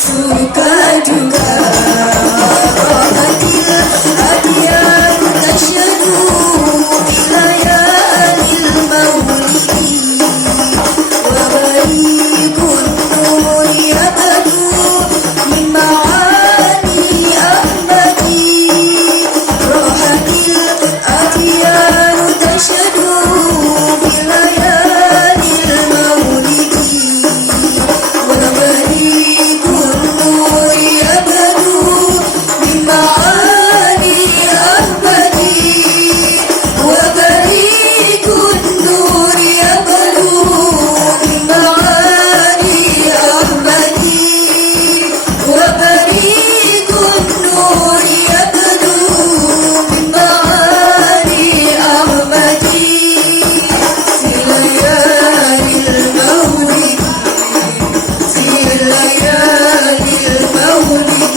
suka juga. Rohatil adiyanu tasyadu bilayalil maulidi wa barikun nur yabadu min ma'ani ahmadi. Rohatil adiyanu tasyadu bilayalil maulidi wa barikun nur yabadu min ma'ani ahmadi wa barikun nur yabadu min ma'ani ahmadi wa barikun nur yabdu min ma'ani ahmadi fi layalil mawlid fi layalil mawlid.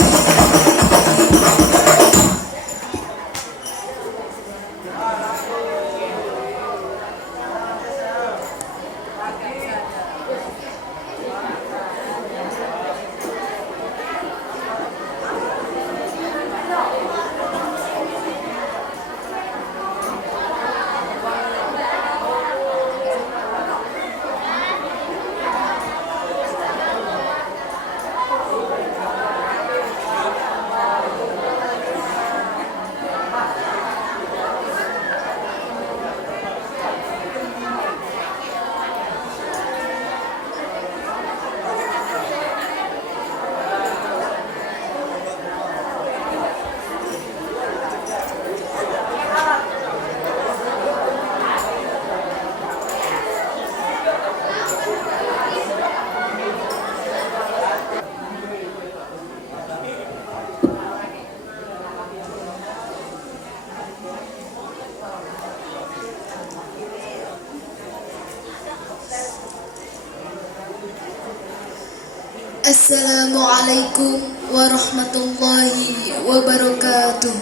Assalamualaikum warahmatullahi wabarakatuh.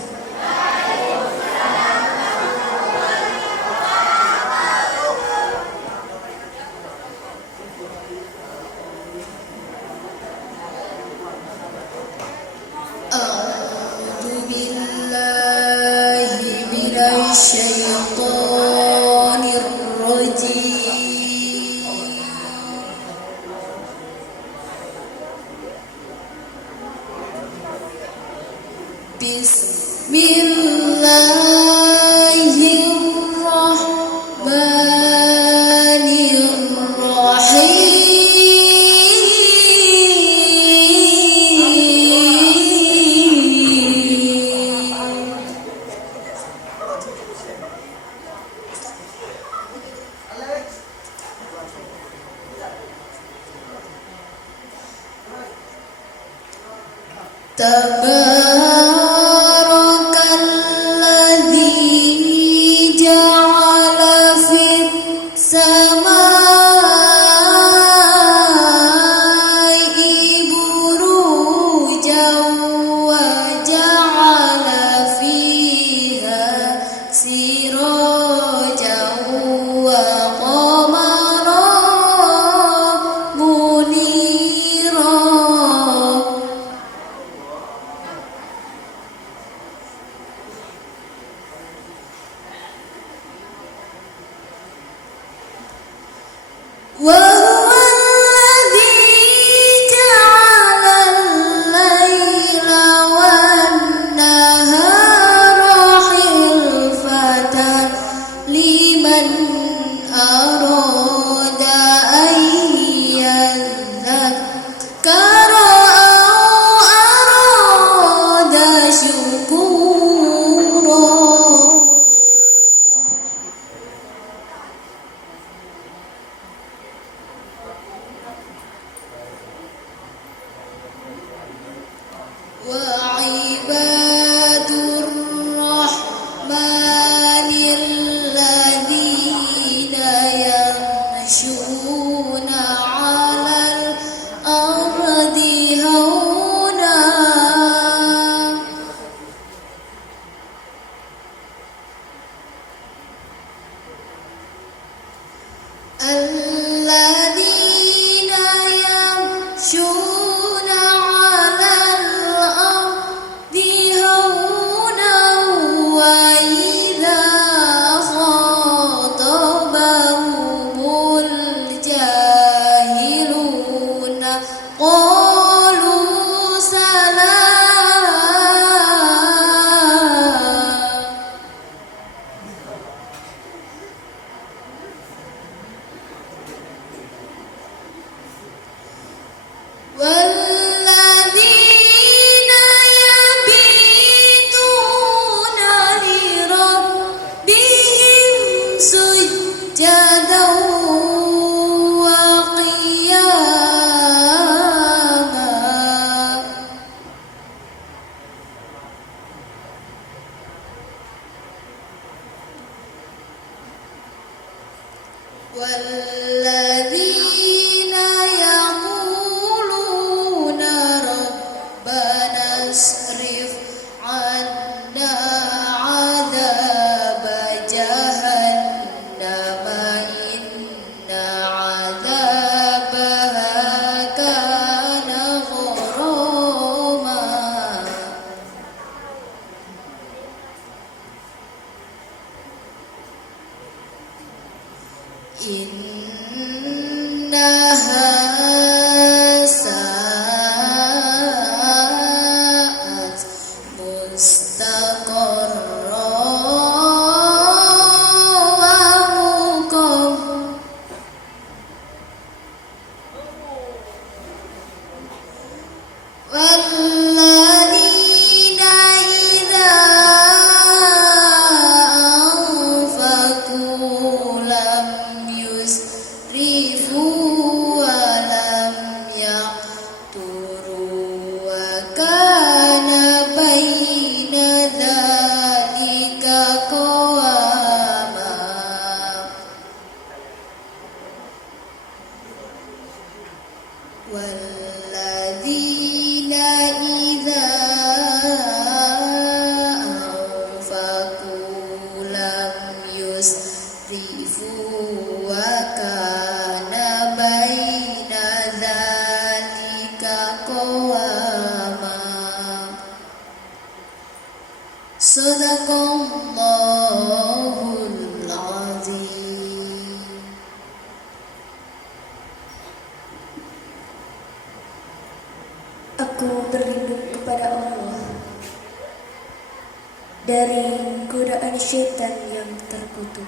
A'udzu billahi minasy syaithanir rajim. Tabarakalladzi ja'ala fis samai burujan wa ja'ala fiha sirajan wa qamaran munira. قالوا سلام والذين يبيتون لربهم سجدا وقياما والذين يقولون ربنا اصرف عنا عذاب جهنم إن عذابها كان غراما إنها ساءت مستقرا ومقاما والذين إذا أنفقوا لم يسرفوا ولم يقتروا وكان بين ذلك قواما والذين إذا أنفقوا لم يسرفوا وكان بين ذلك قواما صدق الله العظيم. Aku berlindung kepada Allah dari godaan syaitan yang terkutuk.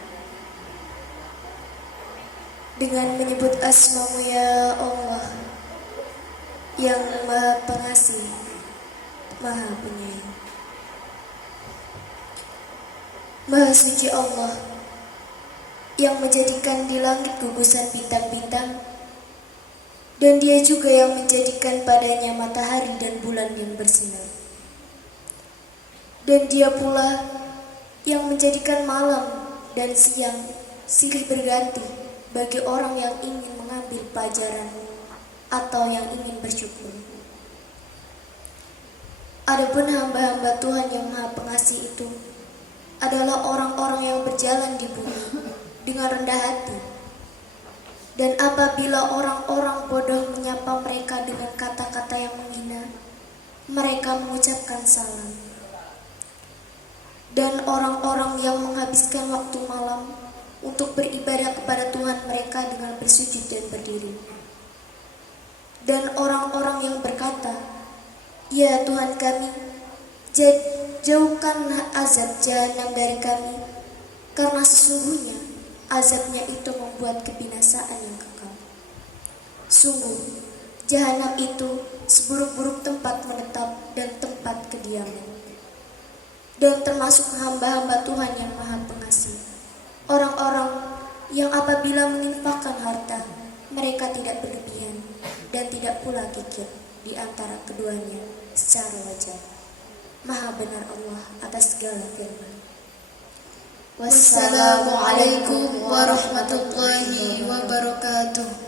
Dengan menyebut asma-Mu ya Allah, yang Maha Pengasih, Maha Penyayang. Maha suci Allah, yang menjadikan di langit gugusan bintang-bintang, dan Dia juga yang menjadikan padanya matahari dan bulan yang bersinar. Dan Dia pula yang menjadikan malam dan siang silih berganti bagi orang yang ingin mengambil pelajaran atau yang ingin bersyukur. Adapun hamba-hamba Tuhan yang Maha Pengasih itu adalah orang-orang yang berjalan di bumi dengan rendah hati. Dan apabila orang-orang bodoh menyapa mereka dengan kata-kata yang menghina, mereka mengucapkan salam. Dan orang-orang yang menghabiskan waktu malam untuk beribadah kepada Tuhan mereka dengan bersujud dan berdiri. Dan orang-orang yang berkata, "Ya Tuhan kami, jauhkanlah azab jahanam dari kami, karena sesungguhnya azabnya itu membuat kebinasaan yang kekal. Sungguh, jahanam itu seburuk-buruk tempat menetap dan tempat kediaman." Dan termasuk hamba-hamba Tuhan yang Maha Pengasih, orang-orang yang apabila menginfakkan harta, mereka tidak berlebihan dan tidak pula kikir di antara keduanya secara wajar. Maha benar Allah atas segala firman. Wassalamualaikum warahmatullahi wabarakatuh.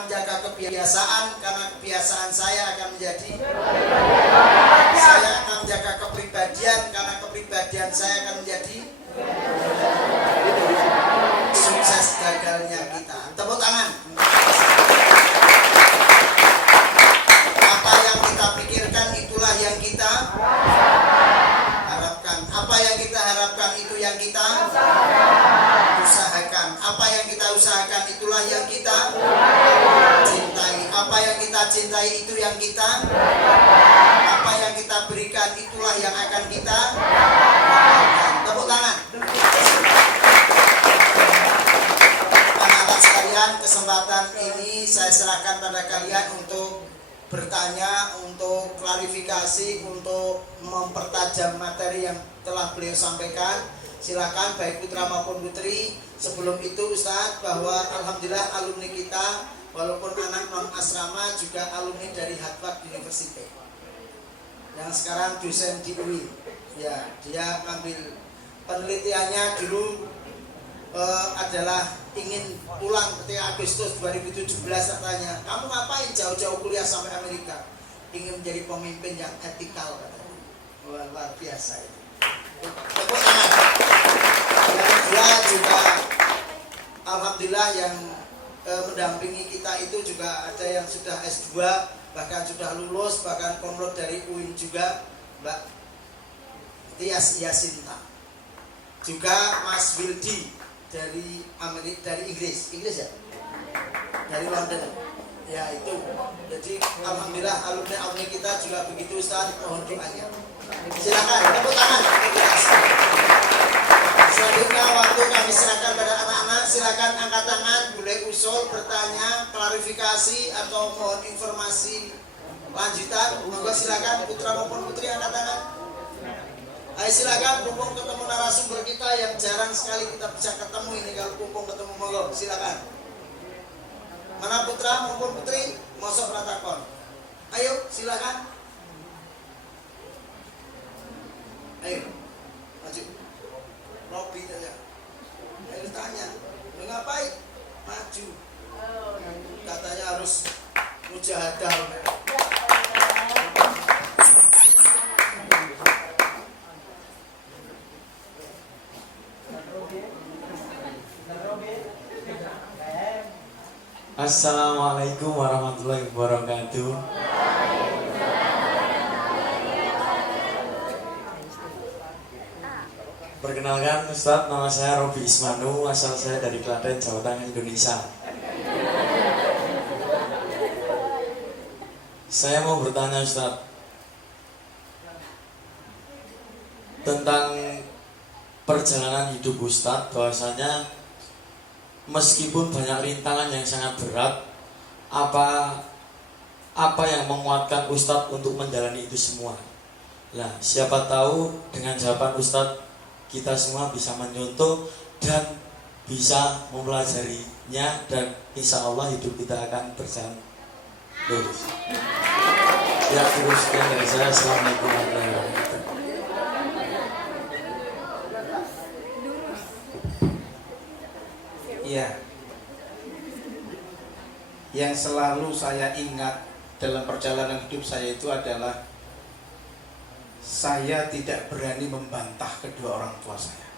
Menjaga kebiasaan, karena kebiasaan saya akan menjadi saya akan menjaga kepribadian, karena kepribadian saya akan menjadi sukses gagalnya kita. Tepuk tangan. Apa yang kita pikirkan itulah yang kita harapkan. Apa yang kita harapkan itu yang kita usahakan. Apa yang kita usahakan itulah yang kita cintai. Apa yang kita cintai itu yang kita. Apa yang kita berikan itulah yang akan kita dapatkan. Tepuk tangan. Anak-anak sekalian, kesempatan ini saya serahkan pada kalian untuk bertanya, untuk klarifikasi, untuk mempertajam materi yang telah beliau sampaikan. Silakan baik putra maupun putri. Sebelum itu Ustadz, bahwa alhamdulillah alumni kita walaupun anak non asrama juga alumni dari Harvard University yang sekarang dosen di UI. Ya, dia ambil penelitiannya dulu adalah ingin pulang ketika Agustus 2017. Katanya, kamu ngapain jauh-jauh kuliah sampai Amerika? Ingin menjadi pemimpin yang etikal, katanya. Luar biasa itu. Tepuk tangan. Yang kedua juga alhamdulillah yang mendampingi kita itu juga ada yang sudah S2, bahkan sudah lulus, bahkan komlot dari UIN juga, Mbak Tias Yasinta. Juga Mas Wildi dari Inggris ya, dari London ya itu. Jadi alhamdulillah alumni kita juga begitu. Ustaz, mohon doanya. Silakan tepuk tangan. Selanjutnya waktu kami serahkan pada anak-anak. Silakan angkat tangan, boleh usul, bertanya, klarifikasi atau mohon informasi lanjutan. Monggo silakan putra maupun putri angkat tangan. Ayo silakan, mumpung ketemu narasumber kita yang jarang sekali kita bisa ketemu ini, kalau mumpung ketemu, monggo silakan. Mana putra maupun putri mosok ratakon. Ayo silakan. Ayo maju. Robi tanya. Ayo tanya. Lu ngapain? Maju. Katanya harus mujahadah. Assalamualaikum warahmatullahi wabarakatuh. Perkenalkan Ustadz, nama saya Robi Ismanu, asal saya dari Klaten, Jawa Tengah, Indonesia. Saya mau bertanya Ustadz tentang perjalanan hidup Ustadz, bahwasanya meskipun banyak rintangan yang sangat berat, apa yang menguatkan Ustadz untuk menjalani itu semua? Nah, siapa tahu dengan jawaban Ustadz kita semua bisa menyontoh dan bisa mempelajarinya, dan insya Allah hidup kita akan berjalan lurus. Ya, teruskan dari saya. Assalamualaikum warahmatullahi wabarakatuh. Ya, yang selalu saya ingat dalam perjalanan hidup saya itu adalah saya tidak berani membantah kedua orang tua saya.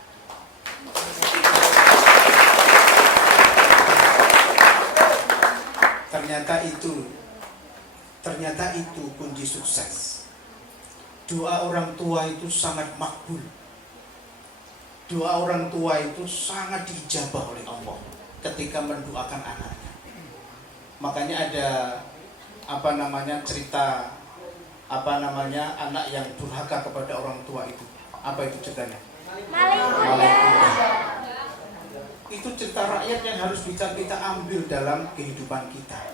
Ternyata itu kunci sukses. Doa orang tua itu sangat makbul. Doa orang tua itu sangat diijabah oleh Allah ketika mendoakan anaknya. Makanya ada cerita anak yang durhaka kepada orang tua itu. Apa itu ceritanya? Maling kuda. Itu cerita rakyat yang harus bisa kita ambil dalam kehidupan kita.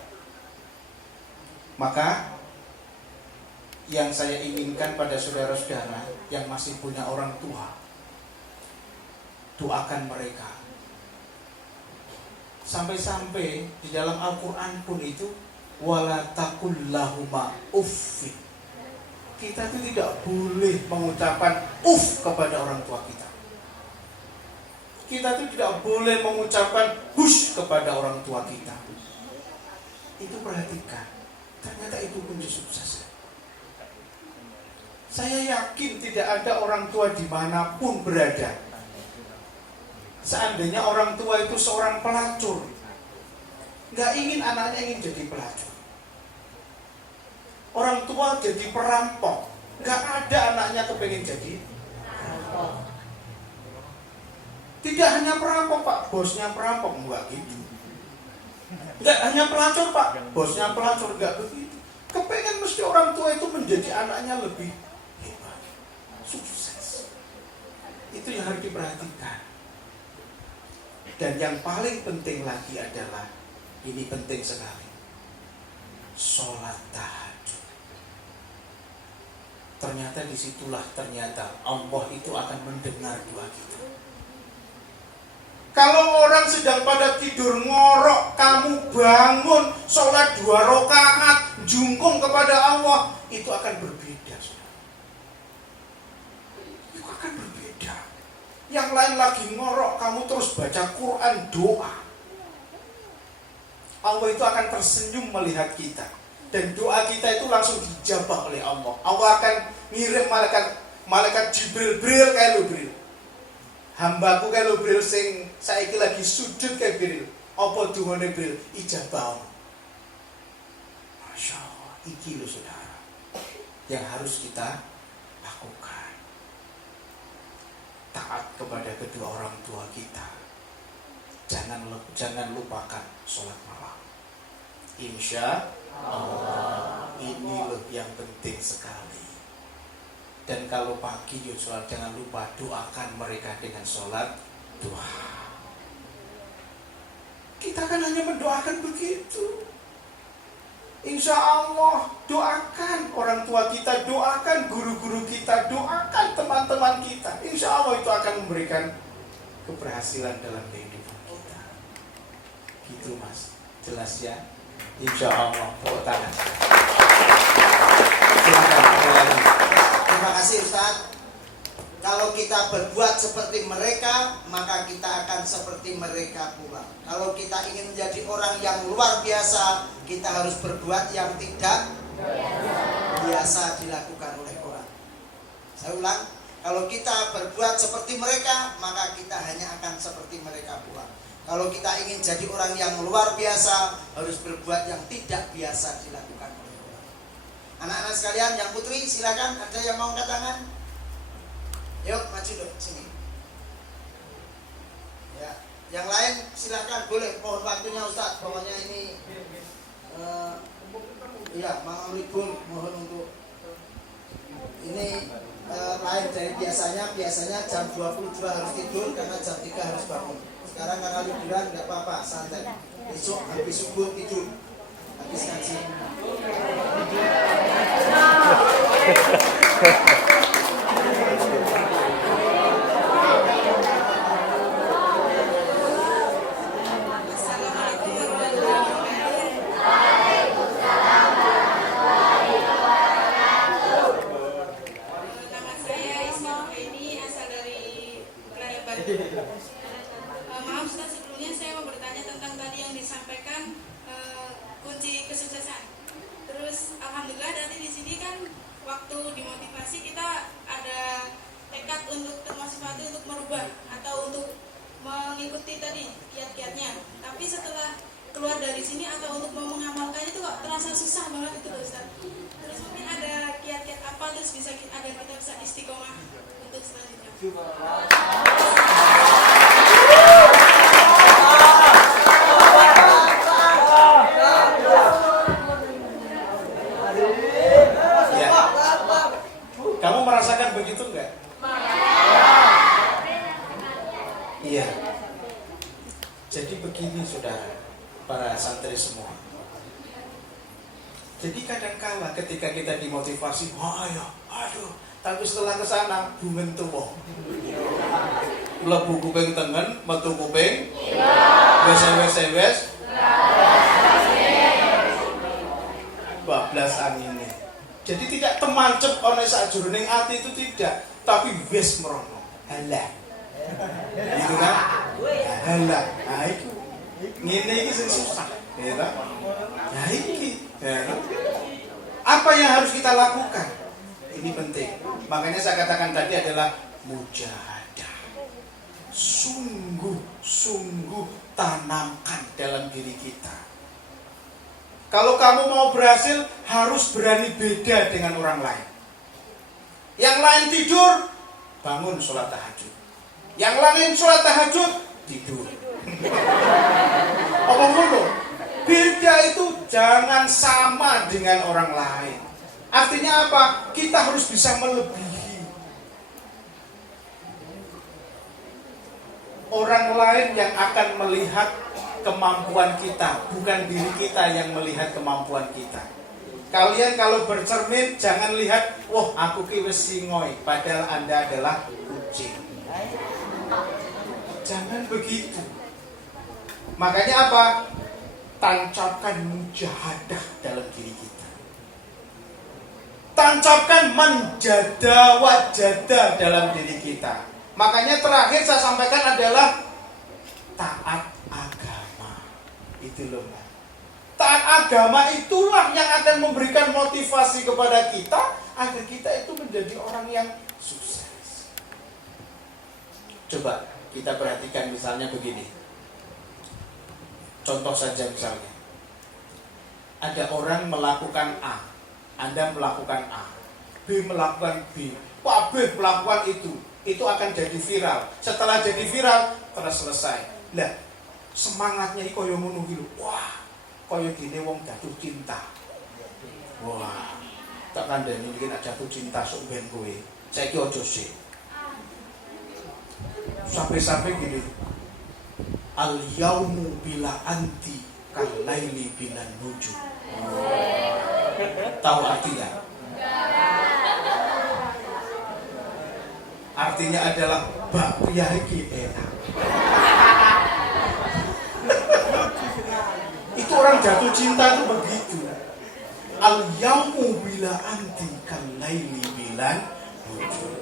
Maka yang saya inginkan pada saudara-saudara yang masih punya orang tua, doakan mereka. Sampai-sampai di dalam Al-Quran pun itu, wala taqul lahuma uffin. Kita itu tidak boleh mengucapkan kepada orang tua kita. Kita itu tidak boleh mengucapkan hush kepada orang tua kita. Itu perhatikan. Ternyata itu kunci sukses. Saya yakin tidak ada orang tua dimanapun berada, seandainya orang tua itu seorang pelacur, nggak ingin anaknya ingin jadi pelacur. Orang tua jadi perampok, nggak ada anaknya kepengen jadi perampok. Tidak hanya perampok Pak, bosnya perampok, enggak gitu. Enggak hanya pelacur Pak, bosnya pelacur, enggak begitu. Kepengen mesti orang tua itu menjadi anaknya lebih hebat, sukses. Itu yang harus diperhatikan. Dan yang paling penting lagi adalah, ini penting sekali, sholat tahajud. Ternyata disitulah Allah itu akan mendengar doa kita. Kalau orang sedang pada tidur ngorok, kamu bangun, sholat 2 rakaat, jungkung kepada Allah, itu akan berbeda. Itu akan berbeda. Yang lain lagi ngorok, kamu terus baca Quran, doa. Allah itu akan tersenyum melihat kita. Dan doa kita itu langsung dijabah oleh Allah. Allah akan ngirim malaikat Jibril kayak lo Jibril. Hambaku kayak lo Jibril sing saiki lagi sujud kayak Jibril. Apa dungane Jibril ijabah. Masya Allah, iki lo saudara yang harus kita lakukan. Taat kepada kedua orang tua kita. Jangan lupakan sholat malam. Insya Allah, ini loh yang penting sekali. Dan kalau pagi sholat, jangan lupa doakan mereka dengan sholat duha. Kita kan hanya mendoakan begitu. Insya Allah, doakan orang tua kita, doakan guru-guru kita, doakan teman-teman kita. Insya Allah itu akan memberikan keberhasilan dalam kehidupan kita. Gitu Mas, jelas ya? Insya Allah, tepuk tangan. Terima kasih Ustaz. Kalau kita berbuat seperti mereka, maka kita akan seperti mereka pula. Kalau kita ingin menjadi orang yang luar biasa, kita harus berbuat yang tidak biasa dilakukan oleh orang. Saya ulang, kalau kita berbuat seperti mereka, maka kita hanya akan seperti mereka pula. Kalau kita ingin jadi orang yang luar biasa, harus berbuat yang tidak biasa dilakukan oleh orang. Anak-anak sekalian, yang putri silakan, ada yang mau angkat tangan? Yuk, maju dong, sini. Ya, yang lain silakan, boleh. Mohon waktunya Ustaz, pokoknya ini ya, malam libur, mohon untuk ini lain dari biasanya jam 22 harus tidur karena jam 3 harus bangun. Sekarang karena liburan nggak apa-apa, santai. Besok habis subuh tidur, habis ngaji. Maaf Ustaz, sebelumnya saya mau bertanya tentang tadi yang disampaikan kunci kesuksesan. Terus alhamdulillah dari di sini kan waktu dimotivasi kita ada tekad untuk termotivasi untuk merubah atau untuk mengikuti tadi kiat-kiatnya. Tapi setelah keluar dari sini atau untuk mau mengamalkannya itu kok terasa susah banget itu Ustaz. Terus mungkin ada kiat-kiat apa terus bisa agar kita bisa istiqomah untuk selanjutnya. Kamu merasakan begitu enggak? Iya. Jadi begini saudara, para santri semua. Jadi kadang-kala ketika kita dimotivasi, aduh, tapi setelah ke sana bungen tuwa. Mlebu kuping tengen, metu kuping. Wes. Bablas angine. Jadi tidak temancep oleh sajroning ati itu tidak, tapi wis merono. Halah. Gitu kan? Halah. Nah itu. Ngene iki sing susah, ya ta? Nah iki, ya. Apa yang harus kita lakukan? Ini penting. Makanya saya katakan tadi adalah mujahadah. Sungguh tanamkan dalam diri kita. Kalau kamu mau berhasil, harus berani beda dengan orang lain. Yang lain tidur, bangun sholat tahajud. Yang lain sholat tahajud tidur. Apa ngono? Beda itu jangan sama dengan orang lain. Artinya apa? Kita harus bisa melebihi orang lain yang akan melihat kemampuan kita, bukan diri kita yang melihat kemampuan kita. Kalian kalau bercermin jangan lihat, wah aku ki wis singoy, padahal Anda adalah kucing. Jangan begitu. Makanya apa? Tancapkan mujahadah dalam diri kita. Tancapkan manjada wajada dalam diri kita. Makanya terakhir saya sampaikan adalah taat agama. Itu loh. Taat agama itulah yang akan memberikan motivasi kepada kita agar kita itu menjadi orang yang sukses. Coba kita perhatikan misalnya begini. Contoh saja misalnya. Ada orang melakukan A, Anda melakukan A, B melakukan B, Pak B melakukan itu akan jadi viral. Setelah jadi viral, terus selesai. Nah, semangatnya iki koyo ngono iki lho. Wah, koyo dene wong jatuh cinta. Wah, tak kandhani iki nek jatuh cinta sok ben kowe. Saiki aja sih. Sampai-sampai gini. Al yaumu bila anti kal laili bilan nujum. Tahu artinya? Artinya adalah bak pria iki enak. Itu orang jatuh cinta itu begitu. Al yaumu bila anti kal laili bilan nujum.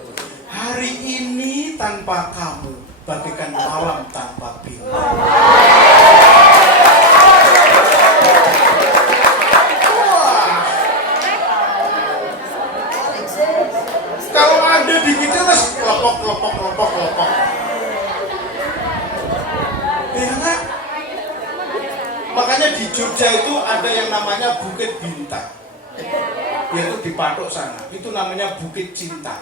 Hari ini tanpa kamu bagaikan malam tanpa bintang. Kalau Anda dikit terus kelopok. Ya enggak? Makanya di Jogja itu ada yang namanya Bukit Bintang. Yaitu di Patok sana. Itu namanya Bukit Cinta.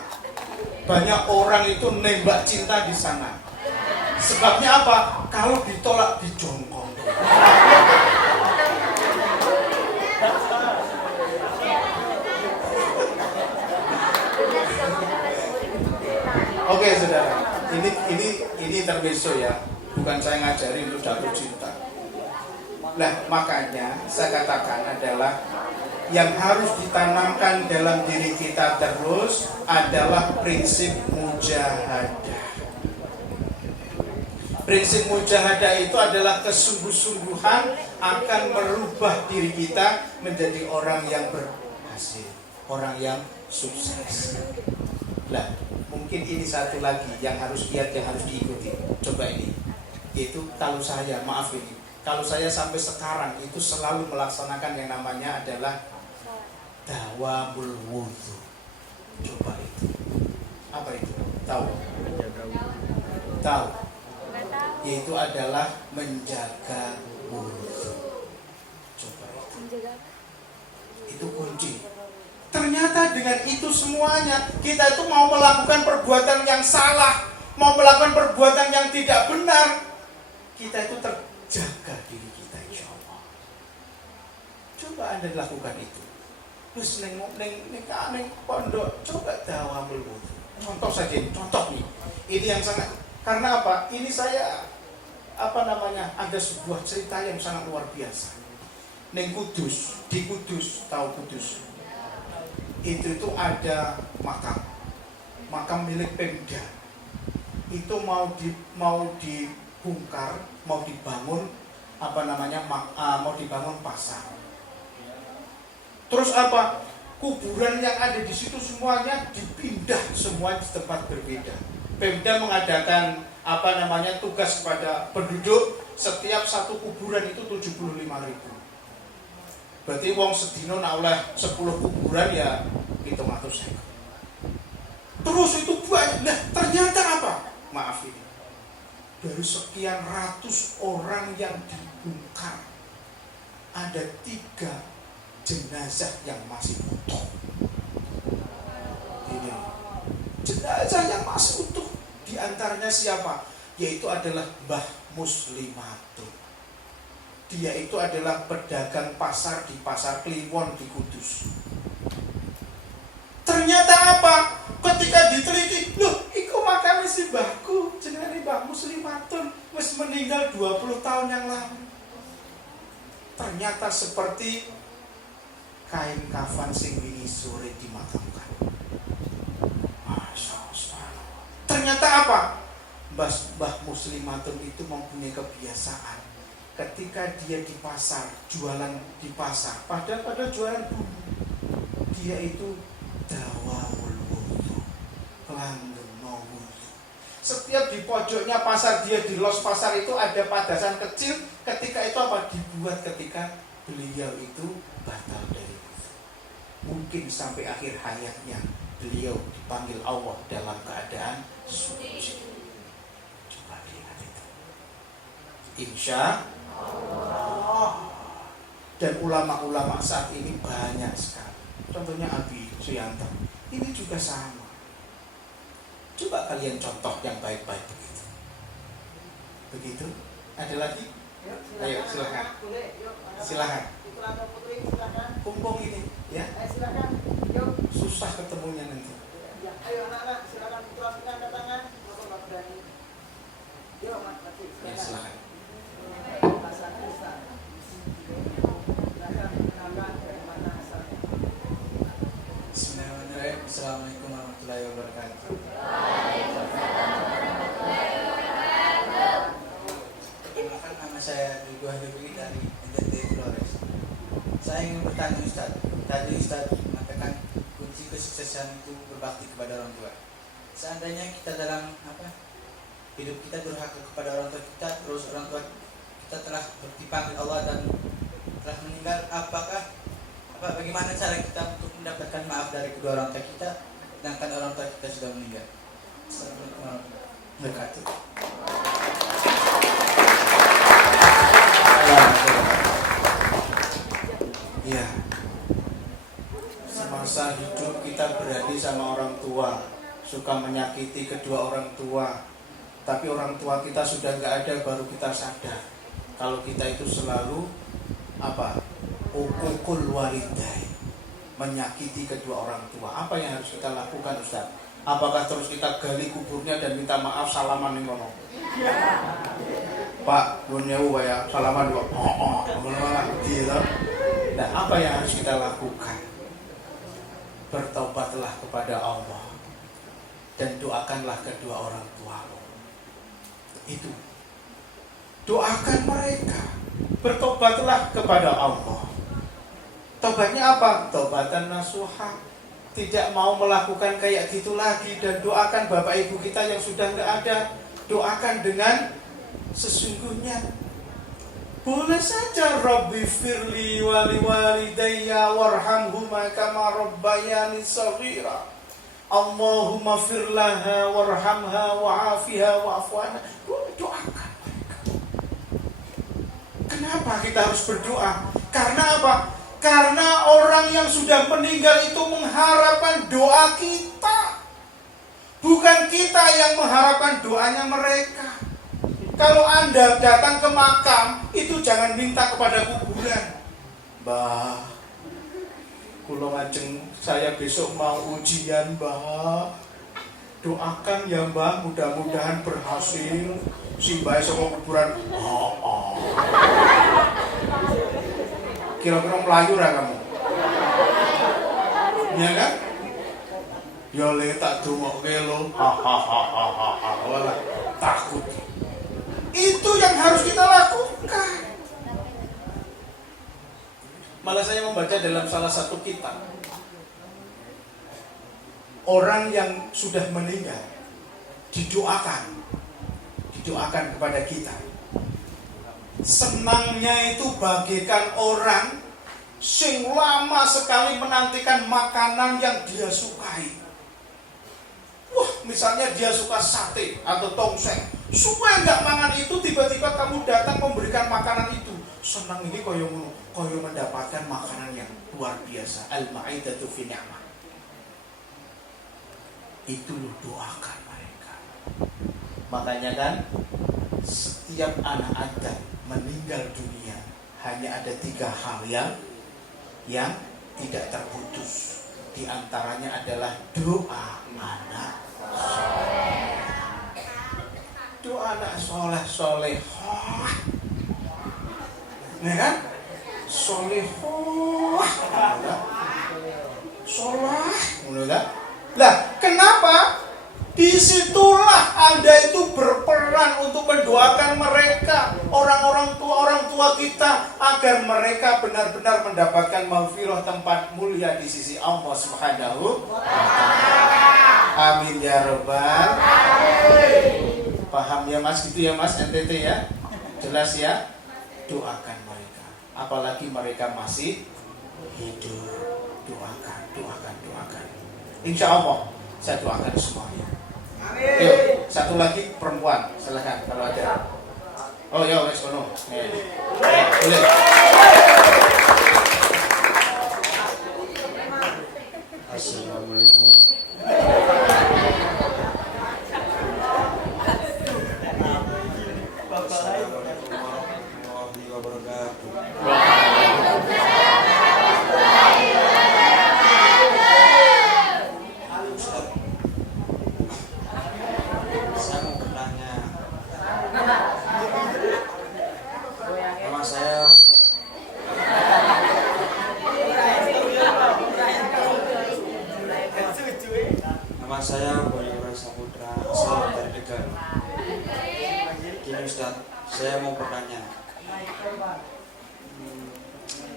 Banyak orang itu nembak cinta di sana. Sebabnya apa? Kalau ditolak dijongkok. Oke, saudara. Ini intermezzo ya. Bukan saya ngajari untuk jatuh cinta. Nah, makanya saya katakan adalah yang harus ditanamkan dalam diri kita terus adalah prinsip mujahadah. Prinsip mujahadah itu adalah kesungguh-sungguhan akan merubah diri kita menjadi orang yang berhasil, orang yang sukses. Nah, mungkin ini satu lagi yang harus diikuti. Coba ini. Itu kalau saya, maaf ini. Kalau saya sampai sekarang itu selalu melaksanakan yang namanya adalah dawamul wudhu. Coba itu. Apa itu? Tahu? Tahu? Yaitu adalah menjaga wudhu. Coba itu. Itu kunci. Ternyata dengan itu semuanya kita itu mau melakukan perbuatan yang salah, mau melakukan perbuatan yang tidak benar, kita itu terjaga diri kita, insya Allah. Coba Anda lakukan itu. Terus neng pondok, coba dawamul wudhu. Contoh saja, contoh nih. Ini yang sangat, karena apa? Ini saya ada sebuah cerita yang sangat luar biasa. Neng Kudus, di Kudus, tahu Kudus? Itu ada makam milik Pemda. Itu mau dibongkar, mau dibangun mau dibangun pasar. Terus apa? Kuburan yang ada di situ semuanya dipindah semua di tempat berbeda. Pemda mengadakan tugas kepada penduduk, setiap satu kuburan itu 75.000. Berarti wong sedino nak oleh 10 kuburan ya 700.000. Terus itu banyak. Nah, ternyata apa? Maaf ini. Dari sekian ratus orang yang dibongkar, ada 3 jenazah yang masih utuh. Ini jenazah yang masih utuh. Di Di antaranya siapa? Yaitu adalah Mbah Muslimatun. Dia itu adalah pedagang pasar di Pasar Kliwon di Kudus. Ternyata apa? Ketika diteliti, loh, iku makame si mbahku, jenenge Mbah Muslimatun, wis meninggal 20 tahun yang lalu. Ternyata seperti kain kafan sing wingi sore dimakamkan. Masya Allah. Ternyata apa? Mbah Muslimatun itu mempunyai kebiasaan ketika dia di pasar, jualan di pasar, padahal jualan bumbu, dia itu dawamul wudu, langgeng no wudu. Setiap di pojoknya pasar, dia di los pasar itu ada padasan kecil. Ketika itu apa? Dibuat ketika beliau itu batal dari wudu. Mungkin sampai akhir hayatnya beliau dipanggil Allah dalam keadaan suci. Coba lihat itu. Insya Allah. Dan ulama-ulama saat ini banyak sekali. Contohnya Abi Suyanto. Ini juga sama. Coba kalian contoh yang baik-baik begitu. Begitu? Ada lagi? Ayo silakan. Silakan. Kumpul ini, ya. Susah ketemunya nanti. Ayo anak-anak, silakan putra-putra angkat tangan. Ya silakan. Bismillahirrahmanirrahim. Assalamualaikum warahmatullahi wabarakatuh. Perkenalkan, nama saya Diego Habibie dari NTT Flores. Saya ingin bertanya Ustaz. Tadi Ustaz mengatakan kunci kesuksesan itu berbakti kepada orang tua. Seandainya kita dalam hidup kita durhaka kepada orang tua kita, terus orang tua kita telah dipanggil Allah dan telah meninggal, bagaimana cara kita untuk mendapatkan maaf dari kedua orang tua kita, sedangkan orang tua kita sudah meninggal? Assalamualaikum warahmatullahi wabarakatuh. Iya. Semasa hidup kita berani sama orang tua, suka menyakiti kedua orang tua. Tapi orang tua kita sudah nggak ada, baru kita sadar kalau kita itu selalu uququl walidain, menyakiti kedua orang tua. Apa yang harus kita lakukan, Ustaz? Apakah terus kita gali kuburnya dan minta maaf, salaman ning kono? Pak, nuwun nyewu ya, salaman kok. Gitu. Nah, apa yang harus kita lakukan? Bertobatlah kepada Allah dan doakanlah kedua orang tuamu. Itu. Doakan mereka. Bertobatlah kepada Allah. Tobatnya apa? Tobatan nasuha. Tidak mau melakukan kayak gitu lagi. Dan doakan bapak ibu kita yang sudah nggak ada. Doakan dengan sesungguhnya. Boleh saja Rabbi firli wali walidayya warhamhuma kama rabbayani shaghira. Allahumma firlaha warhamha wa'afiha wa'afwana. Doakan mereka. Kenapa kita harus berdoa? Karena apa? Karena orang yang sudah meninggal itu mengharapkan doa kita. Bukan kita yang mengharapkan doanya mereka. Kalau Anda datang ke makam, itu jangan minta kepada kuburan. Mbah, kula ngajeng saya besok mau ujian, Mbah. Doakan ya, Mbah, mudah-mudahan berhasil. Si Mbah sama kuburan. Kira-kira melayu lah kamu. Iya kan? Ya le tak dongokke lo. Wala takut. Itu yang harus kita lakukan. Malah saya membaca dalam salah satu kitab, orang yang sudah meninggal didoakan kepada kita. Senangnya itu bagaikan orang sing lama sekali menantikan makanan yang dia sukai. Wah, misalnya dia suka sate atau tongseng, supaya nggak mangan itu, tiba-tiba kamu datang memberikan makanan itu. Senang ini koyo mendapatkan makanan yang luar biasa. Al-ma'idatu fi ni'mah. Itu lu doakan mereka. Makanya kan setiap anak Adam meninggal dunia hanya ada 3 hal yang tidak terputus. Di antaranya adalah doa anak soleh. Doa anak soleh-solehah. Nah kan? Solehah. Soleh. Lah, kenapa? Disitulah Anda itu berperan untuk mendoakan mereka, orang tua kita, agar mereka benar-benar mendapatkan maghfirah, tempat mulia di sisi Allah Subhanahu wa ta'ala. Amin ya rabbal alamin. Paham ya Mas, gitu ya Mas, NTT ya? Jelas ya? Doakan mereka, apalagi mereka masih hidup. Doakan. Insya Allah saya doakan semuanya. Yuk, satu lagi perempuan, silakan kalau ada. Oh ya, wes kono. Boleh. Assalamualaikum. Assalamualaikum warahmatullahi wabarakatuh. Ustaz, saya mau bertanya. Nama saya Boy Saputra, saya dari Tegal. Gini Ustaz, saya mau bertanya.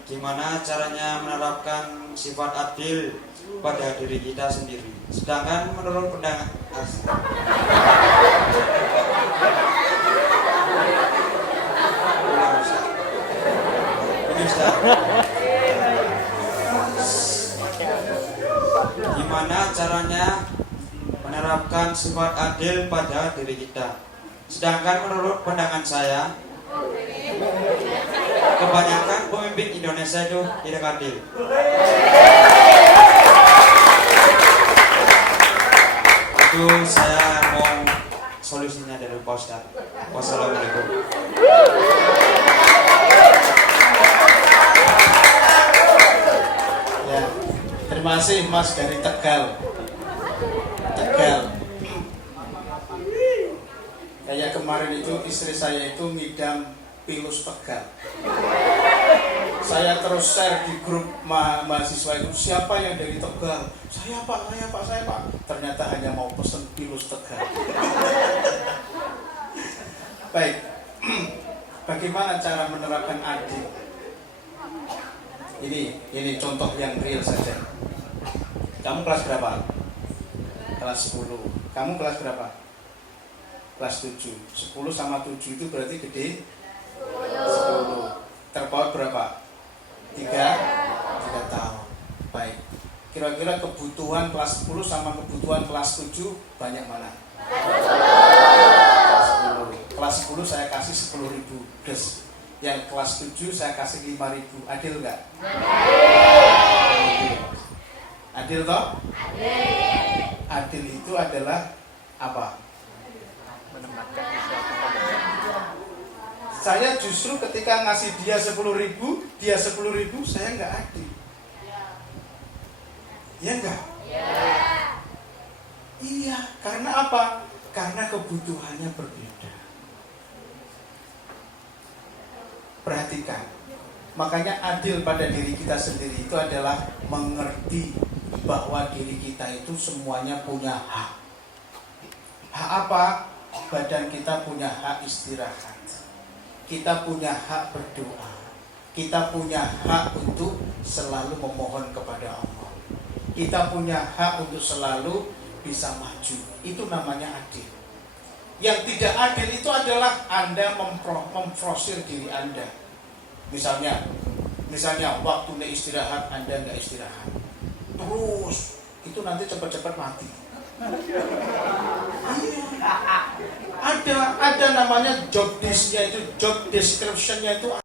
Gimana caranya menerapkan sifat adil pada diri kita sendiri, sedangkan menurut pandangan gimana caranya menerapkan sifat adil pada diri kita, sedangkan menurut pandangan saya kebanyakan pemimpin Indonesia itu tidak adil. Itu saya mau solusinya dari Pak Ustadz. Wassalamualaikum. Ya, terima kasih Mas dari Tegal. Kayak kemarin itu istri saya itu ngidam pilus Tegal. Saya terus share di grup mahasiswa itu, siapa yang dari Tegal? Saya pak. Ternyata hanya mau pesen pilus Tegal. Baik, bagaimana cara menerapkan adil? Ini contoh yang real saja. Kamu kelas berapa? Kelas 10. Kamu kelas berapa? Kelas 7. 10 sama 7 itu berarti gede? 10. Terpaut berapa? 3 tahun. Baik. Kira-kira kebutuhan kelas 10 sama kebutuhan kelas 7 banyak mana? Kelas 10 saya kasih 10.000 des. Yang kelas 7 saya kasih 5.000. Adil enggak? Adil toh? Adil itu adalah apa? Saya justru ketika ngasih dia 10.000, dia 10.000, saya nggak adil. Ya enggak? Iya, karena apa? Karena kebutuhannya berbeda. Perhatikan. Makanya adil pada diri kita sendiri itu adalah mengerti bahwa diri kita itu semuanya punya hak. Hak apa? Badan kita punya hak istirahat. Kita punya hak berdoa. Kita punya hak untuk selalu memohon kepada Allah. Kita punya hak untuk selalu bisa maju. Itu namanya adil. Yang tidak adil itu adalah Anda memfrosir diri Anda. Misalnya waktunya istirahat Anda nggak istirahat. Terus itu nanti cepat-cepat mati. Ada namanya job description-nya itu